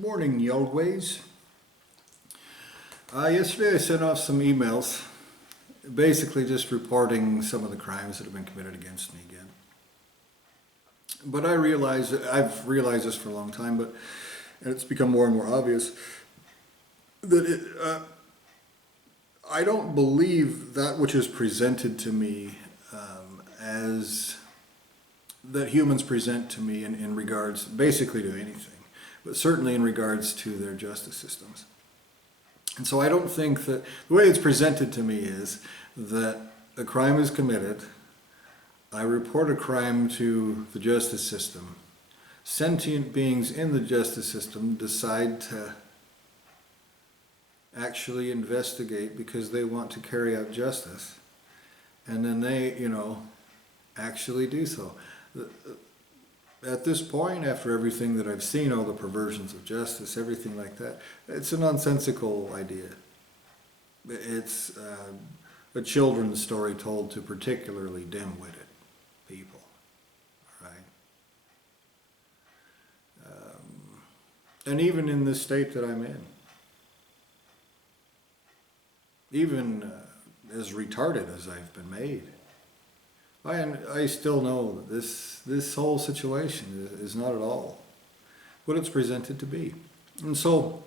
Good morning, ye old ways. Yesterday I sent off some emails, basically just reporting some of the crimes that have been committed against me again. But I've realized this for a long time, and it's become more and more obvious, that I don't believe that which is presented to me as that humans present to me in regards basically to anything, but certainly in regards to their justice systems. And so I don't think that the way it's presented to me is that a crime is committed, I report a crime to the justice system, sentient beings in the justice system decide to actually investigate because they want to carry out justice, and then they, actually do so. At this point, after everything that I've seen, all the perversions of justice, everything like that, it's a nonsensical idea. It's a children's story told to particularly dim-witted people, right? And even in this state that I'm in, even as retarded as I've been made, I still know that this whole situation is not at all what it's presented to be. And so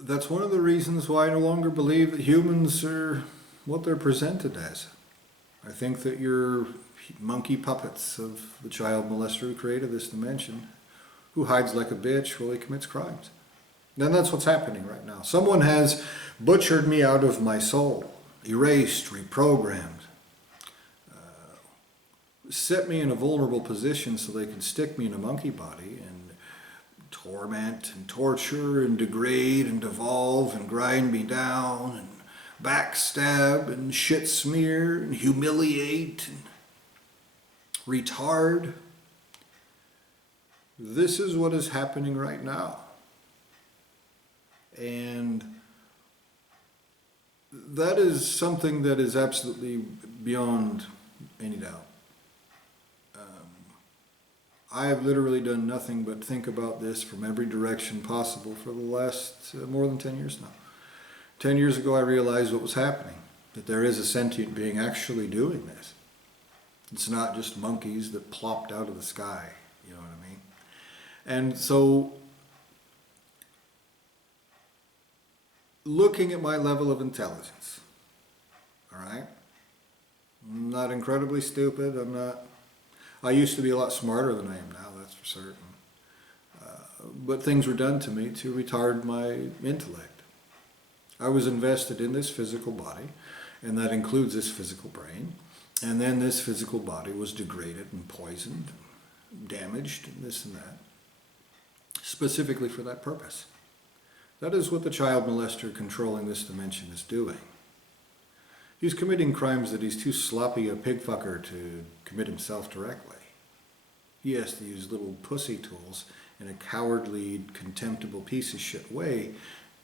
that's one of the reasons why I no longer believe that humans are what they're presented as. I think that you're monkey puppets of the child molester who created this dimension, who hides like a bitch while he commits crimes. And that's what's happening right now. Someone has butchered me out of my soul, erased, reprogrammed, set me in a vulnerable position so they could stick me in a monkey body and torment and torture and degrade and devolve and grind me down and backstab and shit smear and humiliate and retard. This is what is happening right now. And that is something that is absolutely beyond any doubt. I have literally done nothing but think about this from every direction possible for the last more than 10 years now. 10 years ago I realized what was happening, that there is a sentient being actually doing this. It's not just monkeys that plopped out of the sky, you know what I mean? And so, looking at my level of intelligence, all right? I'm not incredibly stupid. I used to be a lot smarter than I am now, that's for certain. But things were done to me to retard my intellect. I was invested in this physical body, and that includes this physical brain. And then this physical body was degraded and poisoned, and damaged, and this and that, specifically for that purpose. That is what the child molester controlling this dimension is doing. He's committing crimes that he's too sloppy a pig fucker to commit himself directly. He has to use little pussy tools in a cowardly, contemptible piece of shit way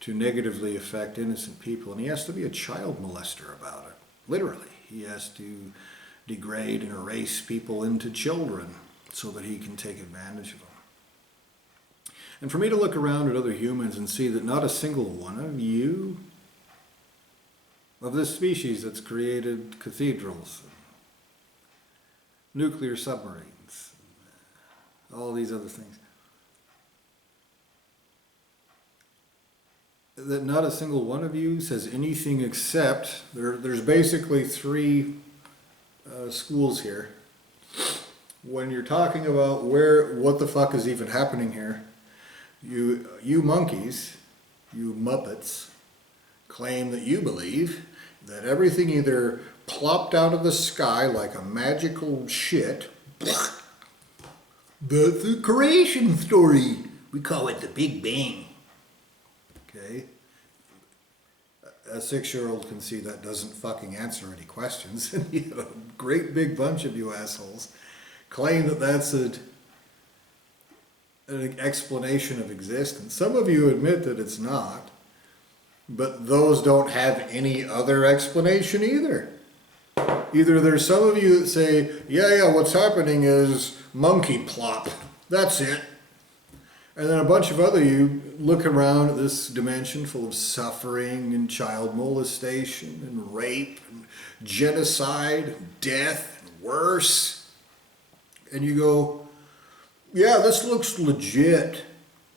to negatively affect innocent people. And he has to be a child molester about it. Literally. He has to degrade and erase people into children so that he can take advantage of them. And for me to look around at other humans and see that not a single one of you, of this species that's created cathedrals, nuclear submarines, all these other things, that not a single one of you says anything except, there's basically three schools here. When you're talking about what the fuck is even happening here, you monkeys, you muppets, claim that you believe that everything either plopped out of the sky like a magical shit. That's the creation story. We call it the Big Bang. Okay? A 6-year-old can see that doesn't fucking answer any questions. And you know, a great big bunch of you assholes claim that that's an explanation of existence. Some of you admit that it's not, but those don't have any other explanation either. Either there's some of you that say, yeah, what's happening is monkey plop. That's it. And then a bunch of other you look around at this dimension full of suffering and child molestation and rape and genocide and death and worse. And you go, yeah, this looks legit.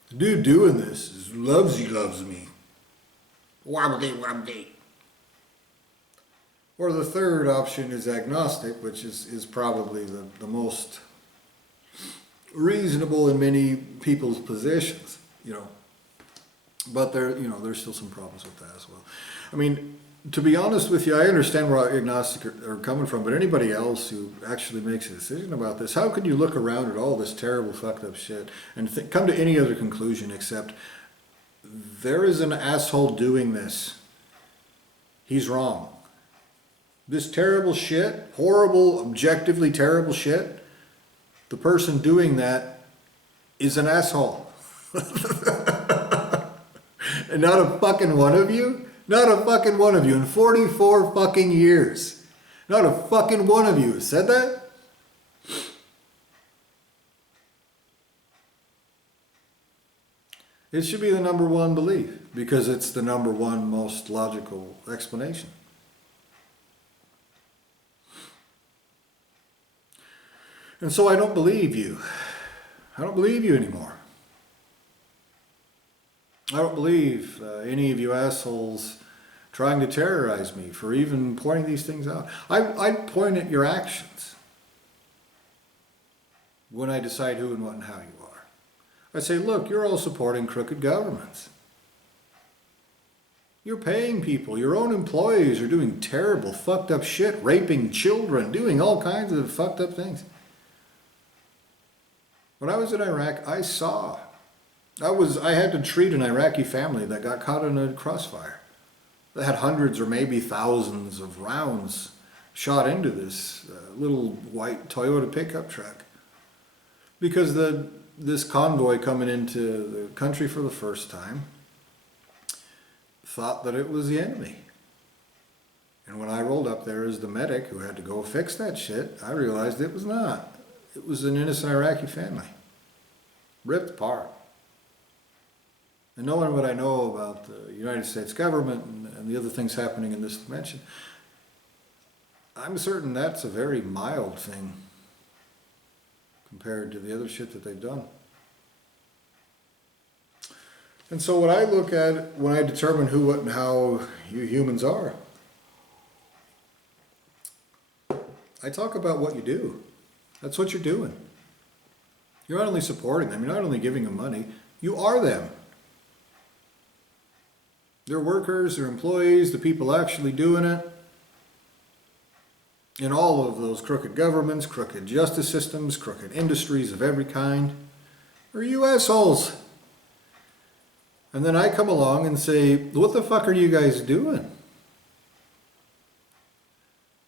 The dude doing this is loves me. Wobbly wobbly. Or the third option is agnostic, which is probably the most reasonable in many people's positions, you know. But there's still some problems with that as well. I mean, to be honest with you, I understand where agnostic are coming from, but anybody else who actually makes a decision about this, how can you look around at all this terrible fucked up shit and come to any other conclusion except there is an asshole doing this. He's wrong. This terrible shit, horrible, objectively terrible shit, the person doing that is an asshole. And not a fucking one of you? Not a fucking one of you in 44 fucking years. Not a fucking one of you said that? It should be the number one belief because it's the number one most logical explanation. And so I don't believe you. I don't believe you anymore. I don't believe any of you assholes trying to terrorize me for even pointing these things out. I point at your actions when I decide who and what and how you are. I say, look, you're all supporting crooked governments. You're paying people. Your own employees are doing terrible, fucked up shit, raping children, doing all kinds of fucked up things. When I was in Iraq, I saw. I had to treat an Iraqi family that got caught in a crossfire. They had hundreds or maybe thousands of rounds shot into this little white Toyota pickup truck. Because this convoy coming into the country for the first time thought that it was the enemy. And when I rolled up there as the medic who had to go fix that shit, I realized it was not. It was an innocent Iraqi family. Ripped apart. And knowing what I know about the United States government and the other things happening in this dimension, I'm certain that's a very mild thing compared to the other shit that they've done. And so what I look at when I determine who, what, and how you humans are, I talk about what you do. That's what you're doing. You're not only supporting them, you're not only giving them money, you are them. They're workers, they're employees, the people actually doing it. In all of those crooked governments, crooked justice systems, crooked industries of every kind, are you assholes. And then I come along and say, what the fuck are you guys doing?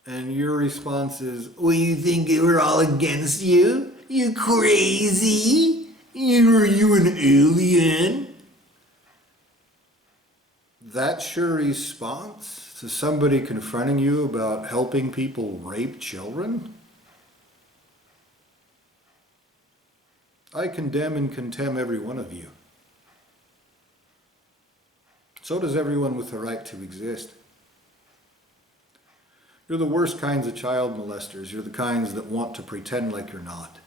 And your response is, well, you think we're all against you? You crazy? Are you an alien? That's your response to somebody confronting you about helping people rape children? I condemn and contemn every one of you. So does everyone with the right to exist. You're the worst kinds of child molesters. You're the kinds that want to pretend like you're not.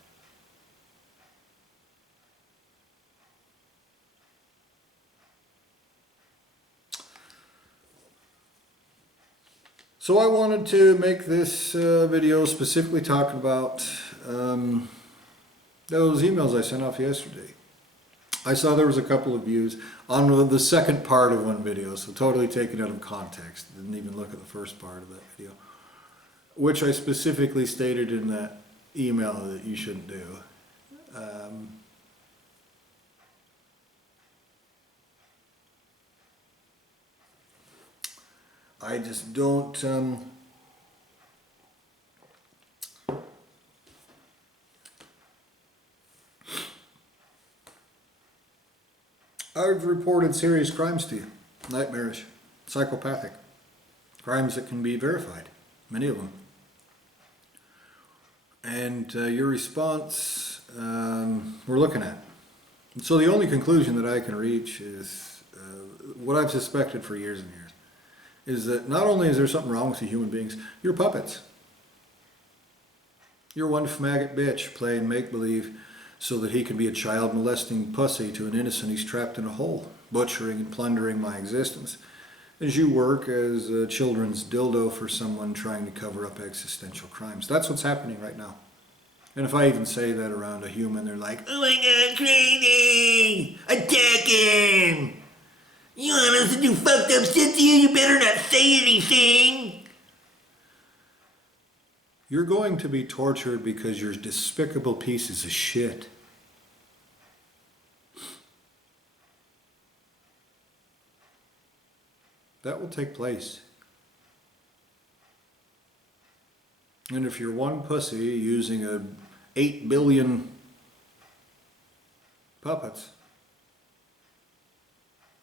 So I wanted to make this video specifically talking about those emails I sent off yesterday. I saw there was a couple of views on the second part of one video, so totally taken out of context. Didn't even look at the first part of that video, which I specifically stated in that email that you shouldn't do. I just don't, I've reported serious crimes to you, nightmarish, psychopathic, crimes that can be verified, many of them. And your response, we're looking at. So the only conclusion that I can reach is what I've suspected for years and years, is that not only is there something wrong with you human beings, you're puppets. You're one faggot bitch playing make-believe so that he can be a child-molesting pussy to an innocent he's trapped in a hole, butchering and plundering my existence, as you work as a children's dildo for someone trying to cover up existential crimes. That's what's happening right now. And if I even say that around a human, they're like, "Oh my God, crazy! Attack him! You want us to do fucked up shit to you? You better not say anything!" You're going to be tortured because you're despicable pieces of shit. That will take place. And if you're one pussy using 8 billion puppets,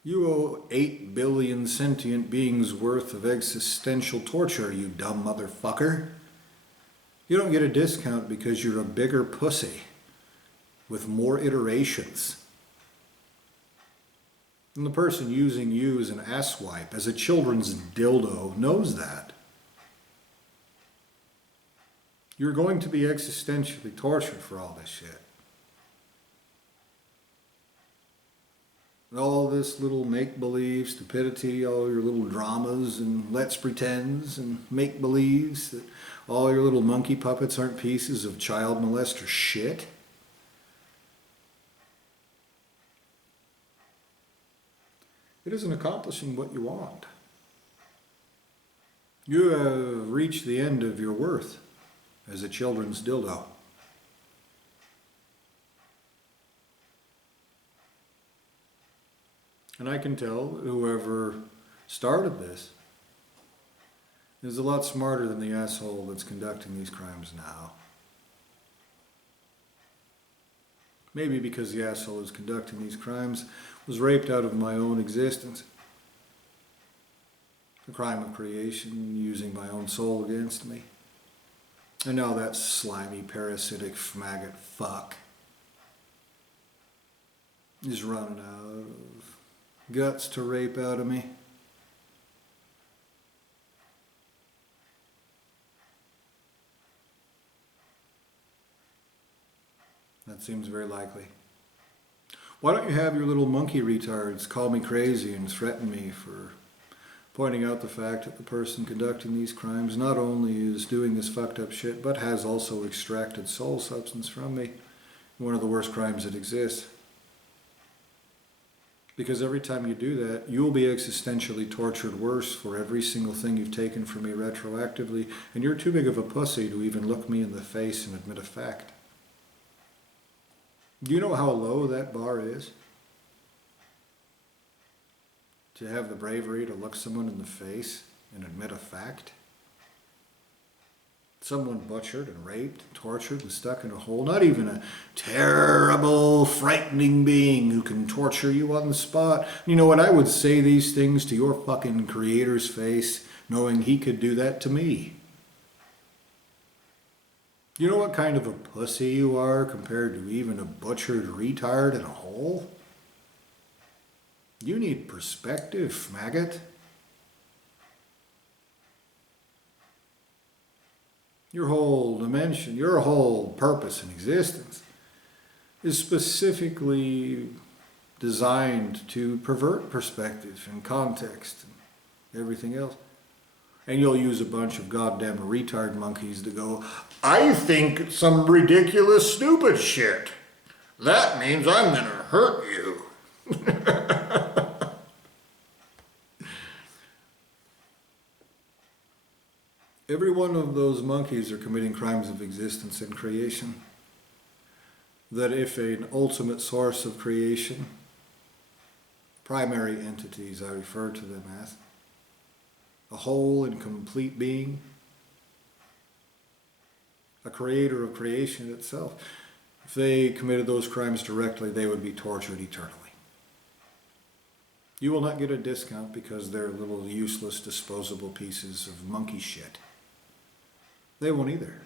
you owe 8 billion sentient beings worth of existential torture, you dumb motherfucker. You don't get a discount because you're a bigger pussy with more iterations. And the person using you as an asswipe, as a children's dildo, knows that. You're going to be existentially tortured for all this shit. All this little make-believe stupidity, all your little dramas and let's pretends and make-believes, that all your little monkey puppets aren't pieces of child molester shit. It isn't accomplishing what you want. You have reached the end of your worth as a children's dildo. And I can tell whoever started this is a lot smarter than the asshole that's conducting these crimes now. Maybe because the asshole who's conducting these crimes was raped out of my own existence. The crime of creation, using my own soul against me. And now that slimy, parasitic, maggot fuck is running out of guts to rape out of me. That seems very likely. Why don't you have your little monkey retards call me crazy and threaten me for pointing out the fact that the person conducting these crimes not only is doing this fucked up shit, but has also extracted soul substance from me. One of the worst crimes that exists. Because every time you do that, you'll be existentially tortured worse for every single thing you've taken from me retroactively, and you're too big of a pussy to even look me in the face and admit a fact. Do you know how low that bar is? To have the bravery to look someone in the face and admit a fact? Someone butchered and raped, tortured and stuck in a hole. Not even a terrible, frightening being who can torture you on the spot. You know what? I would say these things to your fucking creator's face, knowing he could do that to me. You know what kind of a pussy you are compared to even a butchered retard in a hole? You need perspective, maggot. Your whole dimension, your whole purpose in existence is specifically designed to pervert perspective and context and everything else. And you'll use a bunch of goddamn retard monkeys to go, "I think some ridiculous stupid shit. That means I'm gonna hurt you." Every one of those monkeys are committing crimes of existence and creation. That if an ultimate source of creation, primary entities I refer to them as, a whole and complete being, a creator of creation itself, if they committed those crimes directly, they would be tortured eternally. You will not get a discount because they're little useless, disposable pieces of monkey shit. They won't either.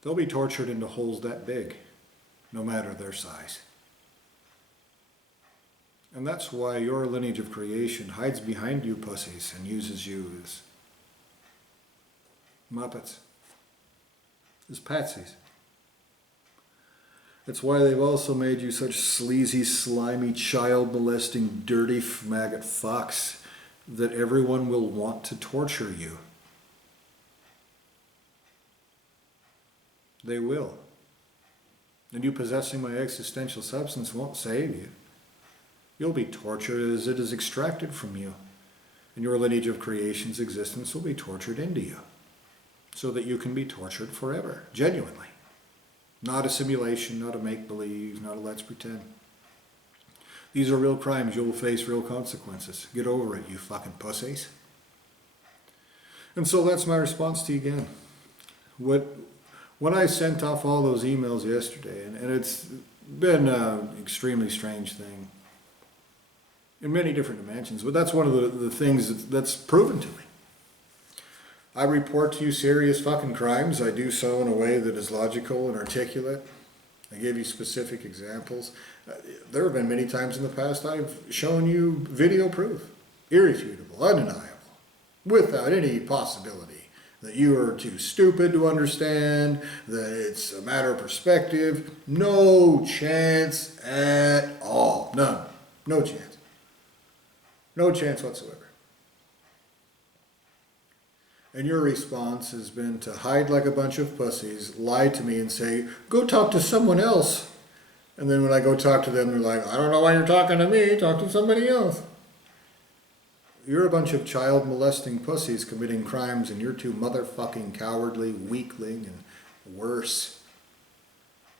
They'll be tortured into holes that big. no matter their size. And that's why your lineage of creation hides behind you pussies and uses you as Muppets, as patsies. That's why they've also made you such sleazy, slimy, child-molesting, dirty maggot fucks that everyone will want to torture you. They will. And you possessing my existential substance won't save you. You'll be tortured as it is extracted from you. And your lineage of creation's existence will be tortured into you. So that you can be tortured forever, genuinely. Not a simulation, not a make-believe, not a let's pretend. These are real crimes. You'll face real consequences. Get over it, you fucking pussies. And so that's my response to you again. When I sent off all those emails yesterday, and it's been an extremely strange thing in many different dimensions, but that's one of the things that's proven to me. I report to you serious fucking crimes. I do so in a way that is logical and articulate. I give you specific examples. There have been many times in the past I've shown you video proof, irrefutable, undeniable, without any possibility that you are too stupid to understand, that it's a matter of perspective. No chance at all. None. No chance. No chance whatsoever. And your response has been to hide like a bunch of pussies, lie to me and say, go talk to someone else. And then when I go talk to them, they're like, I don't know why you're talking to me, talk to somebody else. You're a bunch of child molesting pussies committing crimes, and you're too motherfucking cowardly, weakling, and worse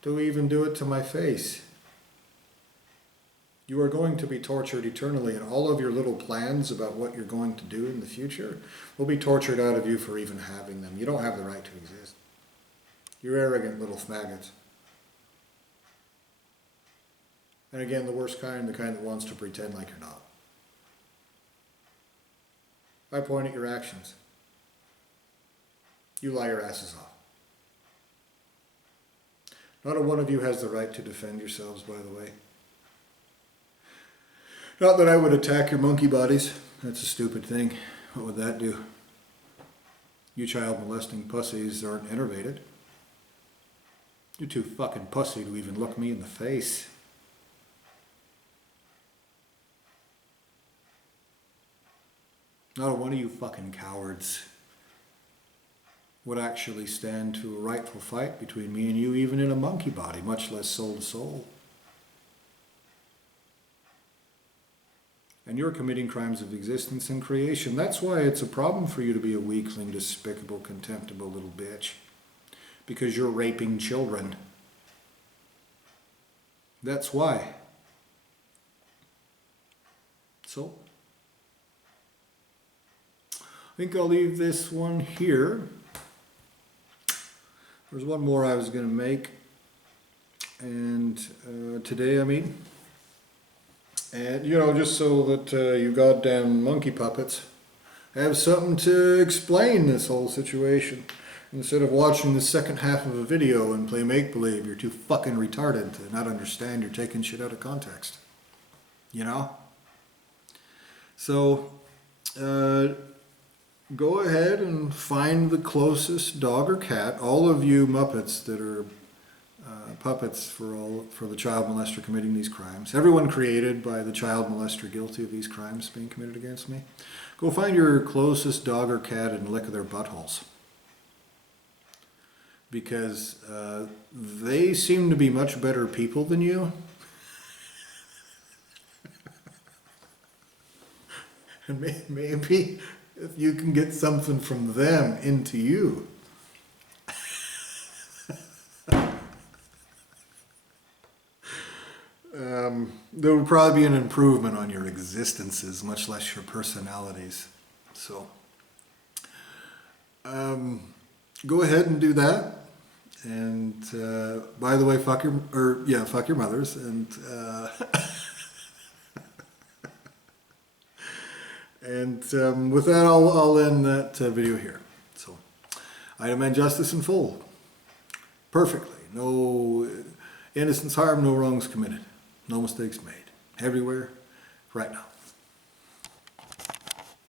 to even do it to my face. You are going to be tortured eternally, and all of your little plans about what you're going to do in the future will be tortured out of you for even having them. You don't have the right to exist. You're arrogant little maggots. And again, the worst kind, the kind that wants to pretend like you're not. I point at your actions. You lie your asses off. Not a one of you has the right to defend yourselves, by the way. Not that I would attack your monkey bodies. That's a stupid thing. What would that do? You child molesting pussies aren't innervated. You're too fucking pussy to even look me in the face. Not one of you fucking cowards would actually stand to a rightful fight between me and you, even in a monkey body, much less soul to soul. And you're committing crimes of existence and creation. That's why it's a problem for you to be a weakling, despicable, contemptible little bitch. Because you're raping children. That's why. So, I think I'll leave this one here. There's one more I was going to make. And today, I mean. And, you know, just so that you goddamn monkey puppets have something to explain this whole situation. Instead of watching the second half of a video and play make-believe, you're too fucking retarded to not understand you're taking shit out of context. You know? So, go ahead and find the closest dog or cat. All of you Muppets that are puppets for the child molester committing these crimes. Everyone created by the child molester guilty of these crimes being committed against me. Go find your closest dog or cat and lick their buttholes. Because they seem to be much better people than you. And maybe if you can get something from them into you. There would probably be an improvement on your existences, much less your personalities. So, go ahead and do that. And by the way, fuck your mothers. And and with that, I'll end that video here. So, I demand justice in full, perfectly. No. Innocence harmed, no wrongs committed. No mistakes made. Everywhere, right now.